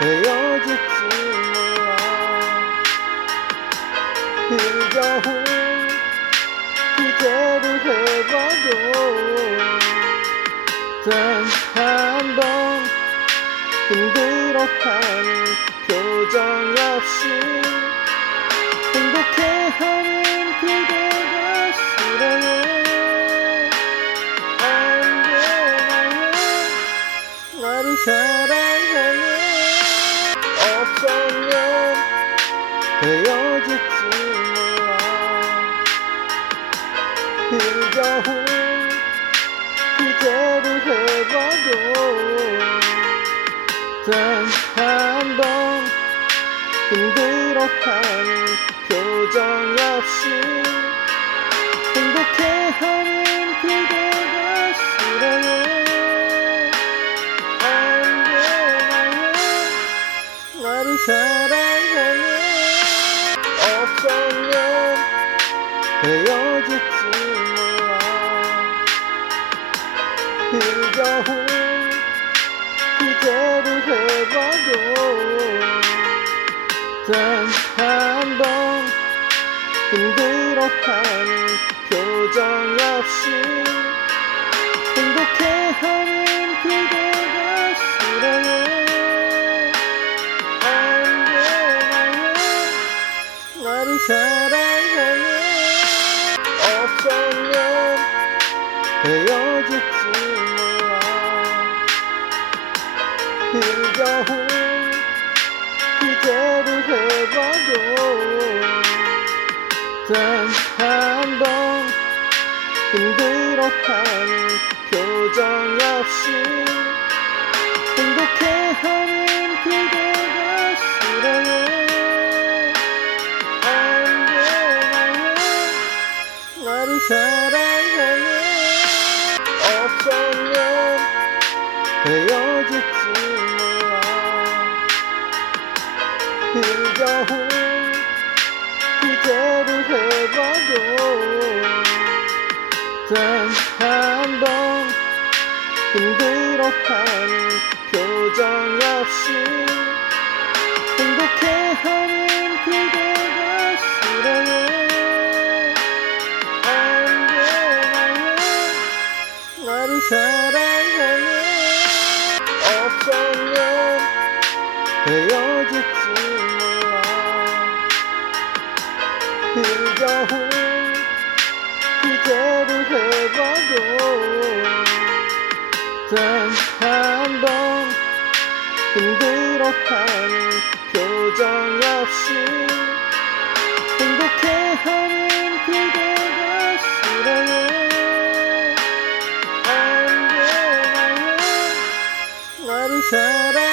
헤어질지 몰라 이 겨울 기대를 해봐도 단 한 번 힘들어하는 표정 없이 행복해하는 그대가 싫어요 언제나요 나를 사랑하며 없으면 헤어질지 몰라 이 겨울 기대를 해봐도 단 한 번 힘들어하는 표정 없이 행복해하는 사랑하며 없으면 헤어질지 몰라 이 겨울 기대를 해봐도 단 한 번 힘들어하는 표정 없이 사랑하며 없으면 헤어질지 몰라 이 겨울 기대를 해봐도 단 한 번 힘들어하는 표정 사랑하며 없으면 헤어질지 몰라 이 겨울 기대를 해봐도 단 한 번 힘들어하는 표정 없이 행복해하는 나를 사랑하며 없으면 헤어질지 몰라 이 겨울 기대를 해봐도 단한번 힘들어하는 표정 없이 Saturday.